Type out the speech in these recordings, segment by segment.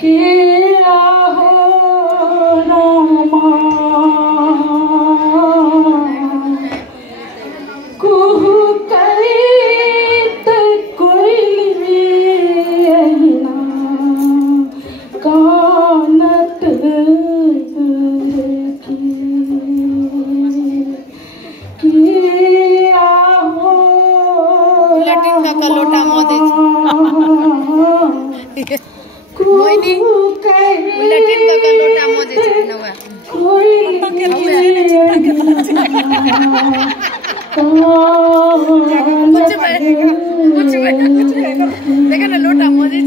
किया हो रामा कुहू कैत कोई ना कानत किया हो लटिन का लोटा मोदे कोई लटिन का लोटा मोदे नवा कुछ देखा ना लोटा मोदे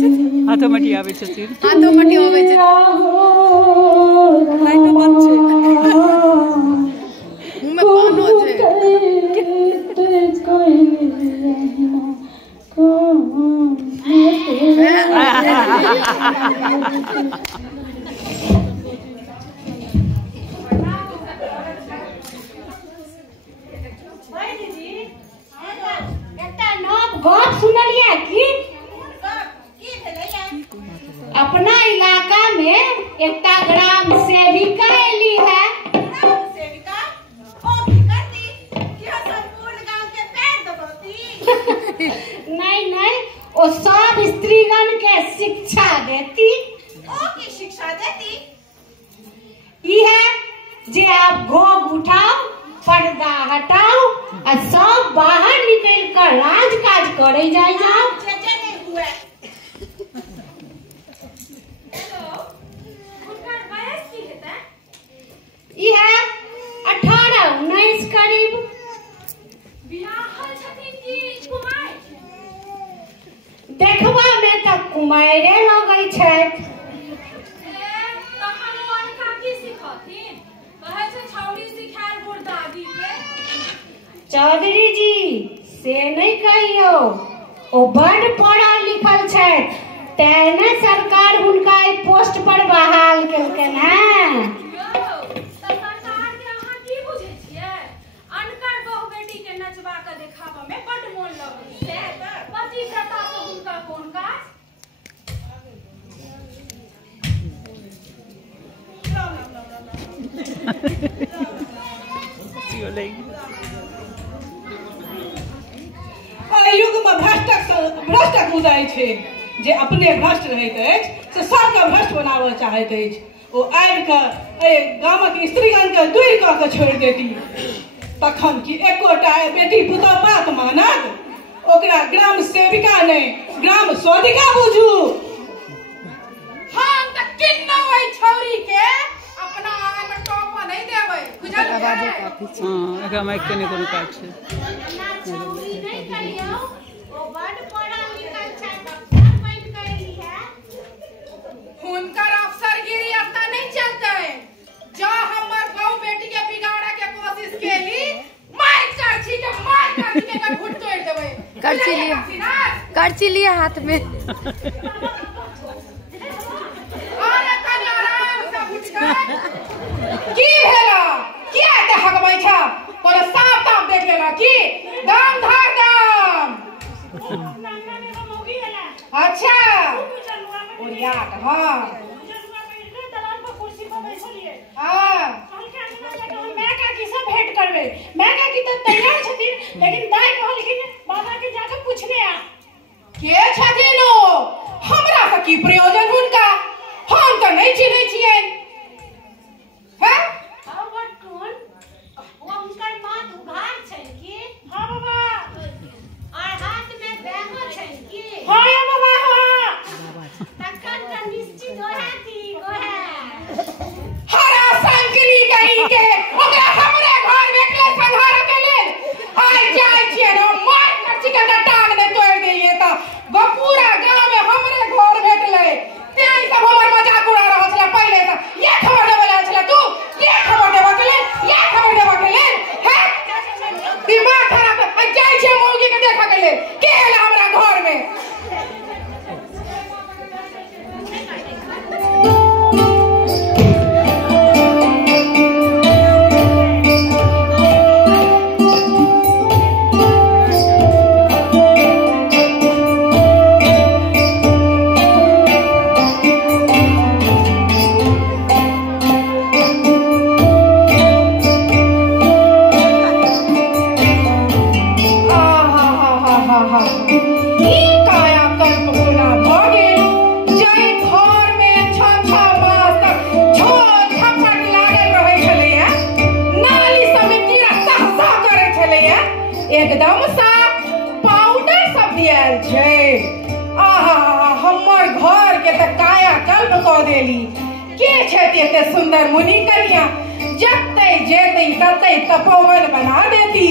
हाथों मटी आवे छथिन हाथों मटी होवे छे लाइट बंद छे मुंह में पान हो छे अपना इलाका में एक ग्राम सेविका एली है। ग्राम सेविका ओ की करती क्या संपूर्ण गांव के पैर दबाती नहीं नहीं वो सब स्त्रीगण के शिक्षा देती। ओ की शिक्षा देती यह जे आप गोब उठाओ पर्दा हटाओ और सब बाहर निकल कर राज काज करे जाए जाओ। चेचे नहीं हुए हेलो उनका वयस की है यह 18-19 करीब बियाहल छथिन की कुमार देखबा में तो कुमारे लगे छथि। चौधरी जी से नहीं कहियो ओ बड़ पढ़ल लिखल छथि तेने सरकार हुनका ए पोस्ट पर बहाल केलकन हैं। युग में भ्रष्टक बुझाई छे जे अपने भ्रष्ट रहैत अछि से सबके भ्रष्ट बनाबऽ चाहैत अछि। ओ आबि कऽ गामक स्त्रीगण के दूर कऽ के छोड़ि देती तखन कि एकोटा बेटी पुतहु बात मानत। ओकरा ग्राम सेविका नहीं ग्राम स्वाधिका बुझू। हम त किन्नो ओइ छौरी के अपना आगा में टॉप नहीं देबै बुझल आवाज काफी छै। हां एकरा माइक के नहीं कोनो काज छै। छौरी नहीं कहियो ओ बड़ पढ़ल लिखल छथि अफसर बन गई है। हुनकर अफसरगिरी अपना नहीं चलते जो हमर गौ बेटी के बिगाड़े के कोशिश केली मार करछी के घुट तोड़ देबै। करछी लिए हाथ में अरे तनी आराम से बुझा की भेला किया ते हगबै छ कोनो सांप ताप देख लेला की दाम धार दाम अच्छा ओरिया हां मैं का की सब भेंट करबे मैं का की तो तैयार छथिन लेकिन दाई कहलखिन बाबा के जाके पूछने आ के छथिन ओ हमरा से की प्रयोजन हुनका हम तो नहीं चिन्है छियै हैं और कौन वो उनकर मां उघार छै की। हां बाबा और हाथ में बैगो छै की। हां बाबा हां तखन त निश्चित होय थी गोहे हरा संकली कहीं के ओकरा हमरे घर बैठले संहार के लेल आइ जाय छियै रे मार करछी के टांग ने तोड़ देलिए त पूरा गांव में हम विकल्प कऽ देली। के छथि एते सुंदर मुनि कन्या, जतै जेतै ततै तपोवन बना देती।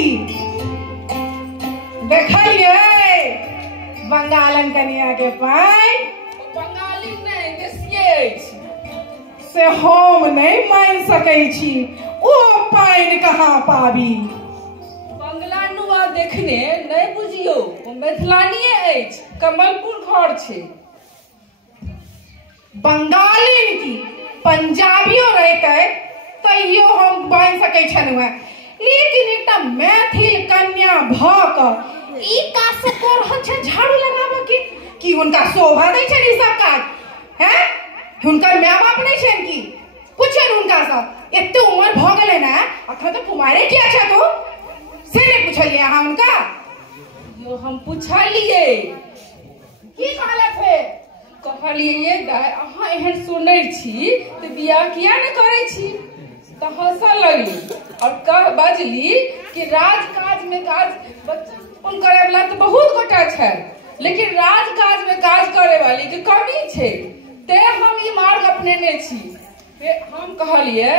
देखलियै बंगालन कन्या के पानि, बंगाली नहीं देसिये से हम नहीं मान सकै छी। ओ पानि कहाँ पाबी? बंगलानुआ देखने नहीं बुझियो, ओ मिथिलानिये अछि, कमलपुर घर छै। बंगाली की पंजाबियो रहते तैयो हम मान सकै छलहुँ हैं, लेकिन एकटा मैथिल कन्या भऽ कऽ ई काज से कऽ रहल छै झाड़ू लगाबऽ के कि हुनका शोभा दै छनि ई सब काज? हैं, हुनकर माय बाप नहीं छनि की? पूछन हुनका सब, एते उम्र भऽ गेलै ना, अखन तो कुमारे किया छै तू? से नहीं पूछलिए अहाँ हुनका? यो हम पूछलिए, की कहले थे? कहलिए ये दाय अहाँ एहन सुनै छी तऽ बियाह किया नहीं करै छी? तऽ हंसऽ लगली और कह बजली कि राजकाज में काज बच्चा करे वाला तो बहुत गोटा छै, लेकिन राजकाज में काज करे वाली के कमी छै, ते हम ई मार्ग अपनेने छी। हम कहलिए